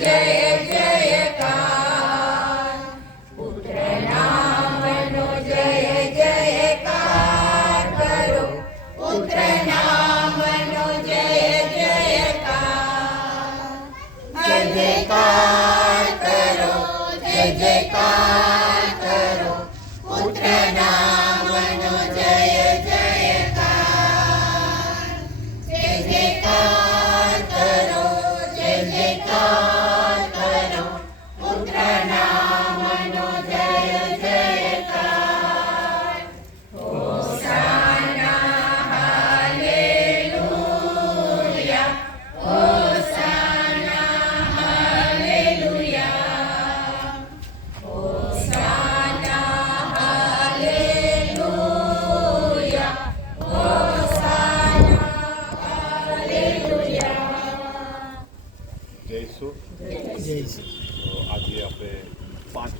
જય જયકાર, પુત્ર નામનો જય જયકાર કરો, પુત્ર નામનો જય જયકાર, જય જયકાર કરો, જય જયકાર કરો, પુત્ર નામનો જય જયકાર, જય જયકાર કરો, જય જયકાર કરો, પુત્ર નામનો જય જયકાર. હોસાના હાલેલુયા, હોસાના હાલેલુયા, હોસાના હાલેલુયા, હોસાના હાલેલુયા. જઈશું. જય શ્રી તો આજે આપણે 5